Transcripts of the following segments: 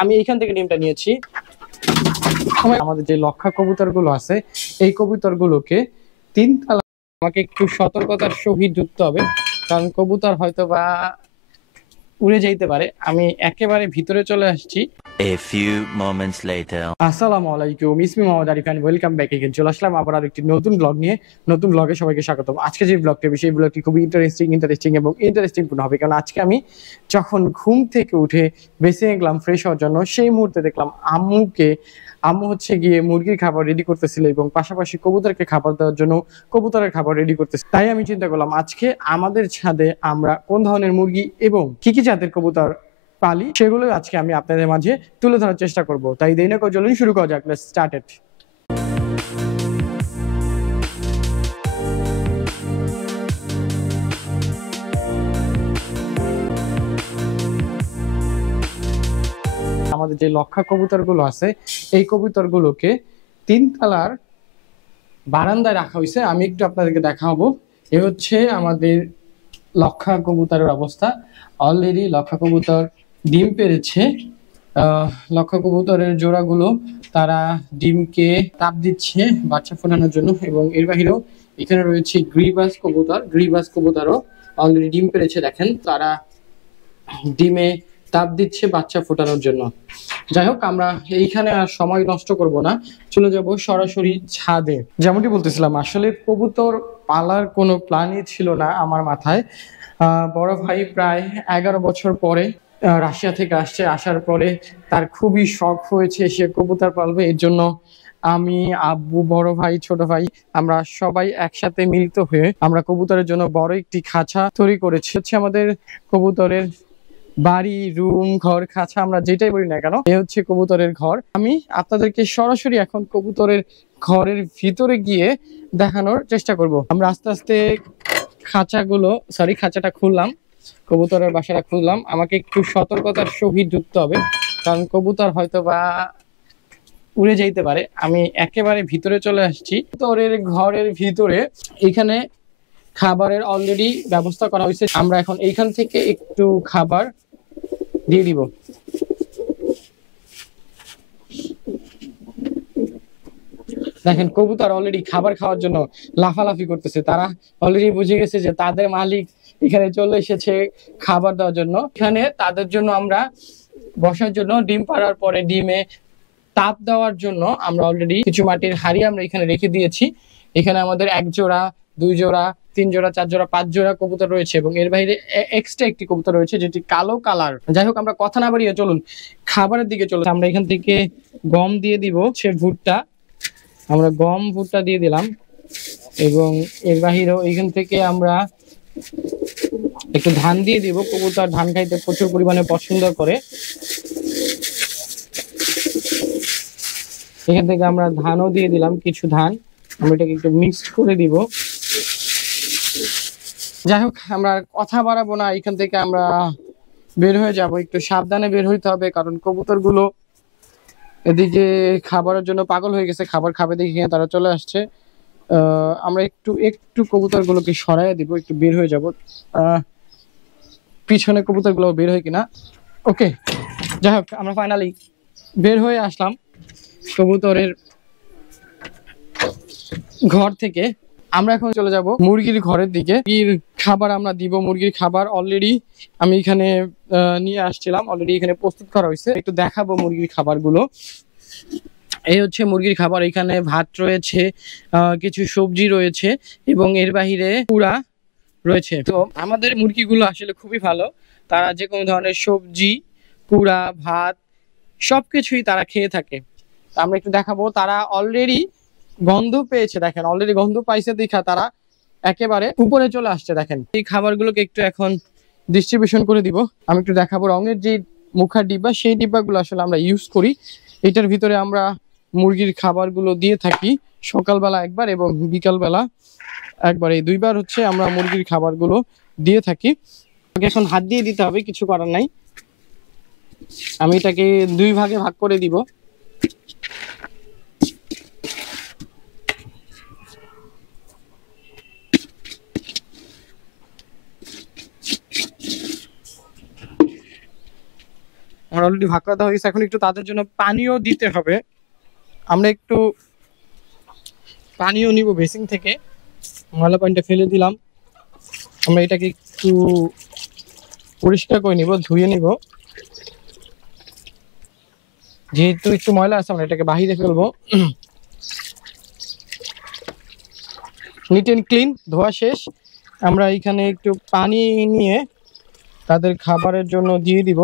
আমি এইখান থেকে ডিমটা নিয়েছি। আমাদের যে লক্ষা কবুতরগুলো আছে এই কবুতরগুলোকে 3 তালা আমাকে একটু সতর্কতার সহিত ঢুকতে হবে, কারণ কবুতর হয়তো বা উড়ে যাইতে পারে। আমি একেবারে ভিতরে চলে আসছি। A few moments later. আসসালামু আলাইকুম, ইসমি Mohammad Arif and welcome back again. চলে আসলাম আবার আরেকটি নতুন ব্লগ নিয়ে। নতুন ব্লগে সবাইকে স্বাগতম। আজকে যে ব্লগটি বিষয়, এই ব্লগটি খুবই ইন্টারেস্টিং পূর্ণ হবে, কারণ আজকে আমি যখন ঘুম থেকে উঠে বেসিনে গেলাম ফ্রেশ হওয়ার জন্য, সেই মুহূর্তে দেখলাম আম্মু হচ্ছে গিয়ে মুরগির খাবার রেডি করতেছিল এবং পাশাপাশি কবুতরকে খাবার দেওয়ার জন্য কবুতরের খাবার রেডি করতেছে। তাই আমি চিন্তা করলাম আজকে আমাদের ছাদে আমরা কোন ধরনের মুরগি এবং কি কি জাতের কবুতর পালি সেগুলো আজকে আমি আপনাদের মাঝে তুলে ধরার চেষ্টা করব। তাই দেরি না করে চলুন শুরু করা যাক। Let's start it. আমাদের যে লক্ষা কবুতরগুলো আছে এই কবুতরগুলোকে 3 তলার বারান্দায় রাখা হয়েছে। আমি একটু আপনাদেরকে দেখাবো। এ হচ্ছে আমাদের লক্ষা কবুতরের অবস্থা। অলরেডি লক্ষা কবুতর ডিম পেড়েছে। লক্ষা কবুতরের জোড়াগুলো তারা ডিমকে তাপ দিচ্ছে বাচ্চা ফোটানোর জন্য, এবং এর বাহিরেও এখানে রয়েছে গ্রিবাস কবুতরও অলরেডি ডিম পেড়েছে। দেখেন তারা ডিমে তাপ দিচ্ছে বাচ্চা ফোটানোর জন্য। যাই হোক, আমরা এইখানে আর সময় নষ্ট করব না, চলে যাব সরাসরি ছাদে। যেমনটি বলতেছিলাম, আসলে কবুতর পালার কোনো প্ল্যানই ছিল না আমার মাথায়। বড় ভাই প্রায় 11 বছর পরে রাশিয়া থেকে আসার পরে তার খুবই শখ হয়েছে সে কবুতর পালবে। এর জন্য আমি, আব্বু, বড় ভাই, ছোট ভাই আমরা সবাই একসাথে মিলিত হয়ে আমরা কবুতরের জন্য বড় একটি খাঁচা তৈরি করেছি। হচ্ছে আমাদের কবুতরের বাড়ি, রুম, ঘর, খাঁচা আমরা যেটাই বলি না কেন, এ হচ্ছে কবুতরের ঘর। আমি আপনাদেরকে সরাসরি এখন কবুতরের ঘরের ভিতরে গিয়ে দেখানোর চেষ্টা করব। আমরা আস্তে আস্তে খাঁচাটা খুললাম, কবুতরের বাসাটা খুললাম। আমাকে একটু সতর্কতার সহিত ঢুকতে হবে, কারণ কবুতর হয়তো বা উড়ে যাইতে পারে। আমি একেবারে ভিতরে চলে আসছি। কবুতরের ঘরের ভিতরে এখানে খাবারের অলরেডি ব্যবস্থা করা হয়েছে। আমরা এখন এইখান থেকে একটু খাবার দিয়ে দিব। দেখেন কবুতর অলরেডি খাবার খাওয়ার জন্য লাফালাফি করতেছে। তারা অলরেডি বুঝে গেছে যে তাদের মালিক এখানে চলে এসেছে খাবার দেওয়ার জন্য। এখানে তাদের জন্য আমরা বসার জন্য, ডিম পাড়ার পরে ডিমে তাপ দেওয়ার জন্য আমরা অলরেডি কিছু মাটির হাঁড়ি আমরা এখানে রেখে দিয়েছি। এখানে আমাদের 1 জোড়া, 2 জোড়া, 3 জোড়া, 4 জোড়া, 5 জোড়া কবুতর রয়েছে, এবং এর বাইরে এক্সট্রা একটি কবুতর রয়েছে যেটি কালো কালার। যাই হোক, আমরা কথা না বাড়িয়ে চলুন খাবারের দিকে চলে। আমরা এখান থেকে গম দিয়ে দিব, সে ভুট্টা, আমরা গম ভুট্টা দিয়ে দিলাম, এবং এর বাহিরেও এখান থেকে আমরা একটু ধান দিয়ে দিব। কবুতর ধান খাইতে প্রচুর পরিমাণে পছন্দ করে। এখান থেকে আমরা ধানও দিয়ে দিলাম, কিছু ধান আমরা এটাকে একটু মিক্সড করে দিব। যাই হোক, আমরা কথা বাড়াবো না, এখান থেকে আমরা বের হয়ে যাব। একটু সাবধানে বের হইতে হবে, কারণ কবুতরগুলো এদিকে খাবারের জন্য পাগল হয়ে গেছে। খাবার খাবে দেখে তারা চলে আসছে। আমরা একটু কবুতরগুলোকে সরাইয়া দিব, একটু বের হয়ে যাব। পিছনে কবুতরগুলো বের হয় কিনা। ওকে, যাই হোক, আমরা ফাইনালি বের হয়ে আসলাম কবুতরের ঘর থেকে। আমরা এখন চলে যাব মুরগির ঘরের দিকে। মুরগির খাবার আমরা দিব। মুরগির খাবার অলরেডি আমি এখানে নিয়ে আসছিলাম, অলরেডি এখানে প্রস্তুত করা হয়েছে। একটু দেখাবো মুরগির খাবারগুলো। এই হচ্ছে মুরগির খাবার। এখানে ভাত রয়েছে, কিছু সবজি রয়েছে, এবং এর বাহিরে কুড়া রয়েছে। তো আমাদের মুরগিগুলো আসলে খুবই ভালো, তারা যে কোনো ধরনের সবজি, কুড়া, ভাত সবকিছুই তারা খেয়ে থাকে। আমরা একটু দেখাবো। তারা অলরেডি গন্ধ পেয়েছে, দেখেন অলরেডি গন্ধ পাইছে দেখা তারা একেবারে উপরে চলে আসছে। দেখেন এই খাবারগুলোকে একটু এখন ডিস্ট্রিবিউশন করে দিব। আমি একটু দেখাবো রঙের যে মুখার ডিব্বা, সেই ডিব্বাগুলো আসলে আমরা ইউজ করি। এটার ভিতরে আমরা মুরগির খাবারগুলো দিয়ে থাকি, সকালবেলা একবার এবং বিকালবেলা একবার, এই 2 বার হচ্ছে আমরা মুরগির খাবারগুলো দিয়ে থাকি। এখন হাত দিয়ে দিতে হবে, কিছু করার নাই। আমি এটাকে 2 ভাগে ভাগ করে দিব। আমরা অলরেডি ভাগ করা হয়েছে। এখন একটু তাদের জন্য পানিও দিতে হবে। আমরা একটু পানিও নিব বেসিন থেকে, ময়লা পানিটা ফেলে দিলাম। আমরা এটাকে একটু পরিষ্কার করে নিব, ধুয়ে নিব। যেহেতু একটু ময়লা আছে আমরা এটাকে বাহিরে ফেলবো। নিট এন্ড ক্লিন ধোয়া শেষ। আমরা এখানে একটু পানি নিয়ে তাদের খাবারের জন্য দিয়ে দিব।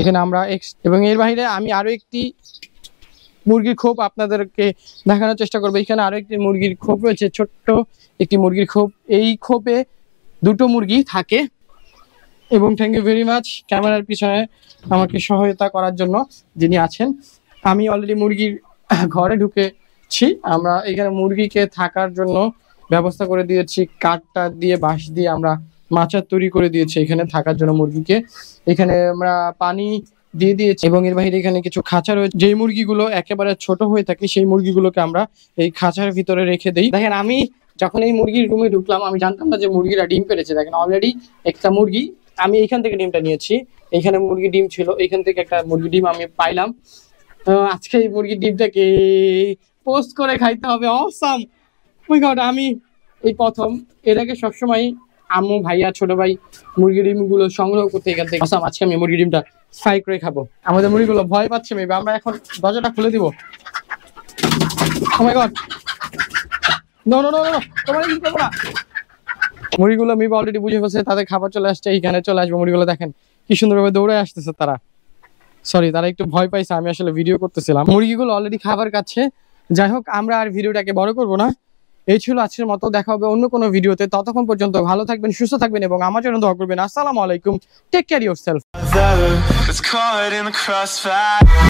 এখানে আমরা এবং এর বাইরে আমি আরো একটি মুরগির খোপ আপনাদেরকে দেখানোর চেষ্টা করবো। এখানে আরো একটি মুরগির খোপ রয়েছে, ছোট্ট একটি মুরগির খোপ। এই খোপে দুটো মুরগি থাকে। এবং থ্যাংক ইউ ভেরি মাচ ক্যামেরার পিছনে আমাকে সহায়তা করার জন্য যিনি আছেন। আমি অলরেডি মুরগির ঘরে ঢুকেছি। আমরা এখানে মুরগিকে থাকার জন্য ব্যবস্থা করে দিয়েছি, কাঠটা দিয়ে বাঁশ দিয়ে আমরা মাচার তৈরি করে দিয়েছি এখানে থাকার জন্য মুরগিকে। এখানে আমরা পানি দিয়ে দিয়েছি এবং এর বাইরে এখানে কিছু খাঁচা রয়েছে। যেই মুরগিগুলো একেবারে ছোট হয়ে থাকে সেই মুরগিগুলোকে আমরা এই খাঁচার ভিতরে রেখে দিই। দেখেন আমি যখন এই মুরগির রুমে ঢুকলাম আমি জানতাম না যে মুরগিরা ডিম পেড়েছে। দেখেন অলরেডি একটা মুরগি, আমি এইখান থেকে ডিমটা নিয়েছি। এইখানে মুরগি ডিম ছিল, এইখান থেকে একটা মুরগি ডিম আমি পাইলাম। আজকে এই মুরগির ডিমটাকে পোস্ট করে খাইতে হবে। অসাম, ওই গড, আমি এই প্রথম। এর আগে সবসময় আম্মু, ভাইয়া, ছোট ভাই মুরগির ডিমগুলো সংগ্রহ করতে এখান থেকে। অসাম, আজকে আমি মুরগির ডিমটা ফ্রাই করে খাবো। আমাদের মুরগিগুলো ভয় পাচ্ছে মেবি। আমরা এখন দরজাটা খুলে দিব। Oh my God, no no no no, তোমরা কি করবে না? মুরগিগুলো মেবি অলরেডি বুঝে ফেলছে তাদের খাবার চলে আসছে, এইখানে চলে আসবে মুরগিগুলো। দেখেন কি সুন্দরভাবে দৌড়ে আসতেছে তারা। সরি, তারা একটু ভয় পাইছে, আমি আসলে ভিডিও করতেছিলাম। মুরগিগুলো অলরেডি খাবার খাচ্ছে। যাই হোক, আমরা আর ভিডিওটাকে বড় করবো না। এই ছিল আজকের মতো, দেখা হবে অন্য কোনো ভিডিওতে। ততক্ষণ পর্যন্ত ভালো থাকবেন, সুস্থ থাকবেন এবং আমার জন্য দোয়া করবেন। আসসালামু আলাইকুম, take care yourself. That's caught in the crossfire.